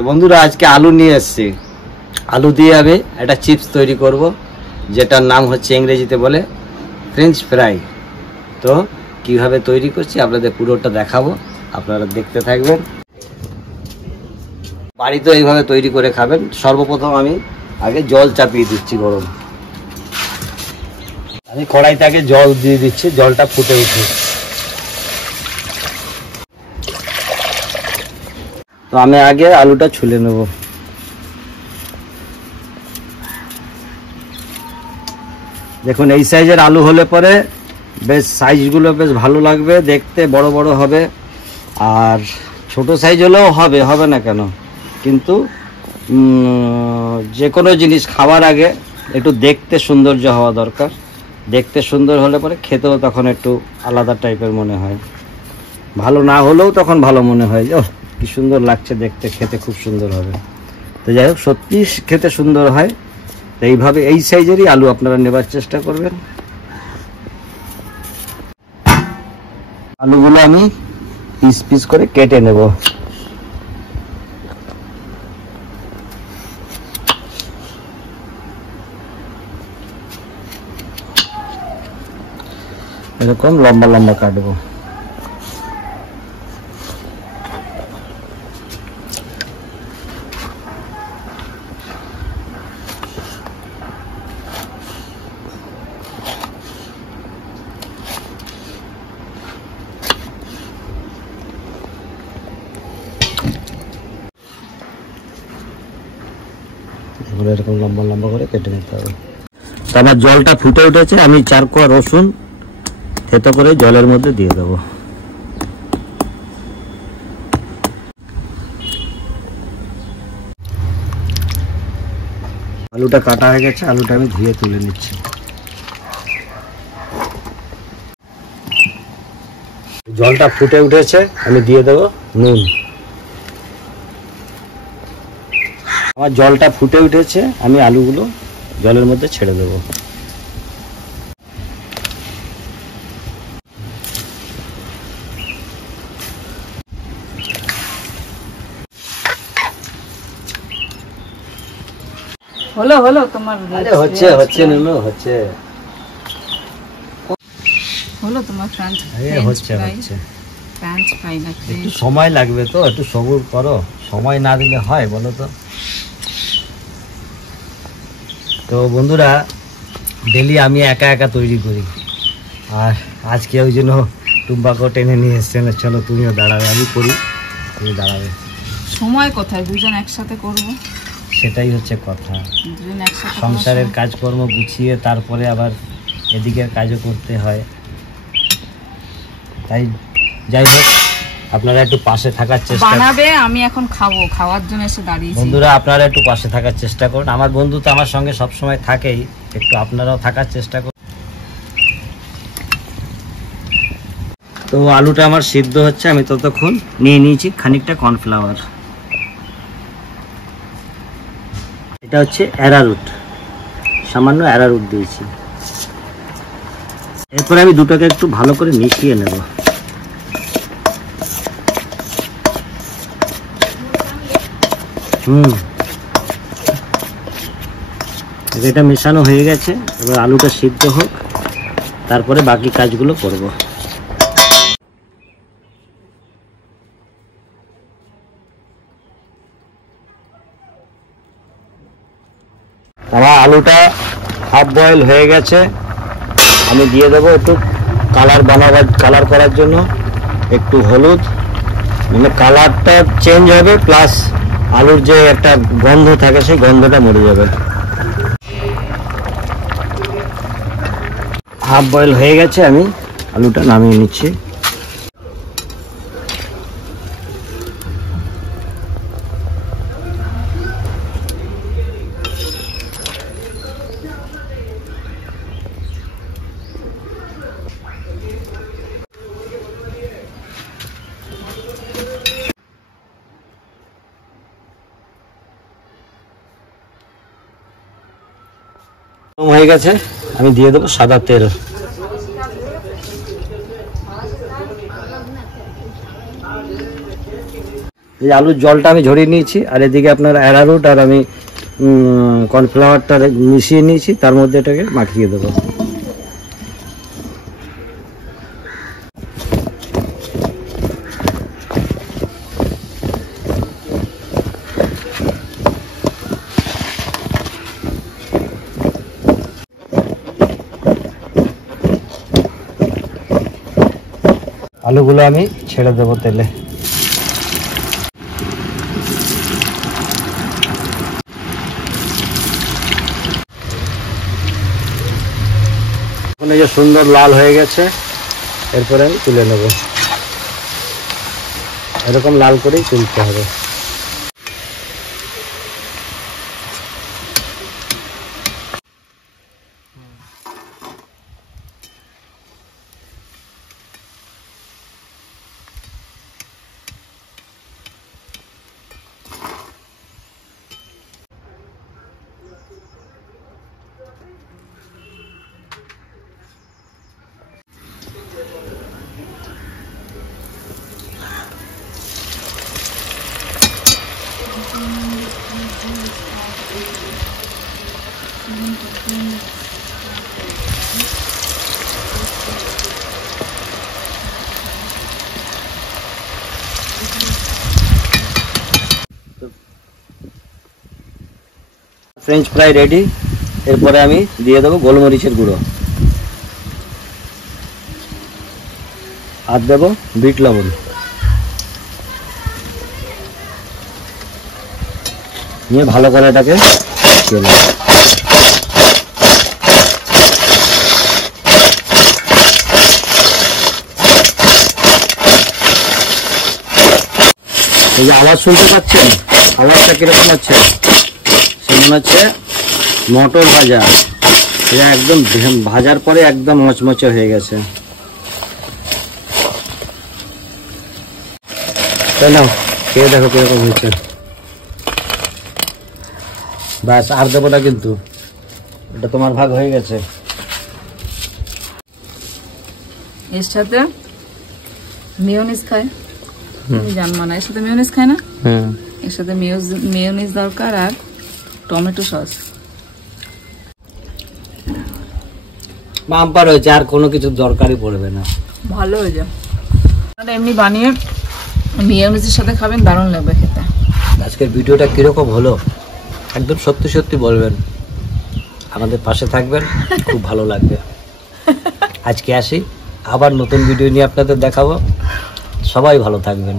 তো বন্ধুরা আজকে আলু নিয়ে এসেছি, আলু দিয়ে আমি একটা চিপস তৈরি করব, যেটার নাম হচ্ছে ইংরেজিতে বলে ফ্রেঞ্চ ফ্রাই। তো কিভাবে তৈরি করছি আপনাদের পুরোটা দেখাবো, আপনারা দেখতে থাকবেন। বাড়িতে এইভাবে তৈরি করে খাবেন। সর্বপ্রথম আমি আগে জল চাপিয়ে দিচ্ছি গরম। আমি কড়াইতে আগে জল দিয়ে দিচ্ছি, জলটা ফুটে উঠে। তো আমি আগে আলুটা ছুলে নেব। দেখুন এই সাইজের আলু হলে পরে বেশ সাইজগুলো বেশ ভালো লাগবে দেখতে, বড় বড় হবে। আর ছোট সাইজ হলেও হবে না কেন, কিন্তু যে কোনো জিনিস খাওয়ার আগে একটু দেখতে সৌন্দর্য হওয়া দরকার। দেখতে সুন্দর হলে পরে খেতেও তখন একটু আলাদা টাইপের মনে হয়, ভালো না হলেও তখন ভালো মনে হয় যে কি সুন্দর লাগছে দেখতে, খেতে খুব সুন্দর হবে। তো যাই হোক, সত্যি খেতে সুন্দর হয়। তো এইভাবে এই সাইজেরই আলু আপনারা নেবার চেষ্টা করবেন। আলুগুলো আমি পিস পিস করে কেটে নেব। এরকম লম্বা লম্বা কাটবো। এরকম লম্বা লম্বা করে কেটে নিতে হবে। তো আমার জলটা ফুটে উঠেছে, আমি 4 কোয়া রসুন থেতো করে জলের মধ্যে দিয়ে দেবো। আলুটা কাটা হয়ে গেছে, আলুটা আমি ধুয়ে তুলে নিচ্ছি। জলটা ফুটে উঠেছে, আমি দিয়ে দেবো নুন। আমার জলটা ফুটে উঠেছে, আমি আলুগুলো জলের মধ্যে ছেড়ে দেবো। হলো তোমার হচ্ছে নুনু হচ্ছে তোমার ফ্রেঞ্চ ফ্রাই লাগছে। একটু সময় লাগবে, তো একটু সবুর করো, সময় না দিলে হয় বলো তো। তো বন্ধুরা, ডেলি আমি একা একা তৈরি করি, আর আজকে ওই জন্য টুম্বাকেও টেনে নিয়ে এসছেন, চলো তুমিও দাঁড়াবে, আমি করি তুমি দাঁড়াবে। সময় কোথায়, দুজন একসাথে করব, সেটাই হচ্ছে কথা। সংসারের কাজকর্ম গুছিয়ে তারপরে আবার এদিকের কাজও করতে হয়। তাই যাই হোক, আপনারা একটু পাশে থাকার চেষ্টা বানাবে, আমি এখন খাবো, খাওয়ার জন্য এসে দাঁড়িয়েছি। বন্ধুরা আপনারা একটু পাশে থাকার চেষ্টা করুন। আমার বন্ধু তো আমার সঙ্গে সব সময় থাকেই, একটু আপনারাও থাকার চেষ্টা করুন। তো আলুটা আমার সিদ্ধ হচ্ছে, আমি ততক্ষণ নিয়ে নিয়েছি খানিকটা কর্নফ্লাওয়ার। এটা হচ্ছে অ্যারারুট, সামান্য অ্যারারুট দিয়েছি। এরপরে আমি দুটোকে একটু ভালো করে মিশিয়ে নেব। এটা মেশানো হয়ে গেছে, এবার আলুটা সিদ্ধ হোক, তারপরে বাকি কাজগুলো করব। আমার আলুটা হাফ বয়েল হয়ে গেছে, আমি দিয়ে দেবো একটু কালার করার জন্য একটু হলুদ, মানে কালারটা চেঞ্জ হবে, প্লাস আলুর যে একটা গন্ধ থাকে সেই গন্ধটা মরে যাবে। হাফ বয়েল হয়ে গেছে, আমি আলুটা নামিয়ে নিচ্ছি। হয়ে গেছে, আমি দিয়ে দেবো সাদা তেল। এই আলুর জলটা আমি ঝরিয়ে নিয়েছি, আর এদিকে আপনার অ্যারারুট আর আমি কর্নফ্লাওয়ারটা মিশিয়ে নিয়েছি, তার মধ্যে এটাকে মাখিয়ে দেবো। আলুগুলো আমি ছেড়ে দেবো তেলে। এখন এই যে সুন্দর লাল হয়ে গেছে, এরপরে আমি তুলে নেব। এরকম লাল করেই তুলতে হবে। French fry ready. এরপরে আমি দিয়ে দেবো গোলমরিচের গুঁড়ো, আর দেবো বিট লবণ। নিয়ে ভালো করে এটাকে মিশিয়ে নেব। এই যে আওয়াজ শুনতে পাচ্ছেন, আওয়াজটা কিরকম হচ্ছে? মনে হচ্ছে মটর ভাজা। এটা একদম ভাজার পরে একদম মচমচে হয়ে গেছে। তাই না? খেয়ে দেখো কিরকম হয়েছে। ব্যাস, আর দেবো না কিন্তু, এটা তোমার ভাগ হয়ে গেছে। এর সাথে মেয়োনিজ খায়, তুমি জানবো না। এর সাথে মেয়োনিজ খায় না? এর সাথে মেয়োনিজ দরকার, আর টমেটো সস। বাম্পার হয়েছে, আর কোনো কিছু দরকারই পড়বে না। ভালো হয়ে যায়। এমনি বানিয়ে মেয়োনিজের সাথে খাবেন, দারুণ লাগবে খেতে। আজকের ভিডিওটা কিরকম হলো একদম সত্যি সত্যি বলবেন, আমাদের পাশে থাকবেন, খুব ভালো লাগবে। আজকে আসি, আবার নতুন ভিডিও নিয়ে আপনাদের দেখাবো। সবাই ভালো থাকবেন।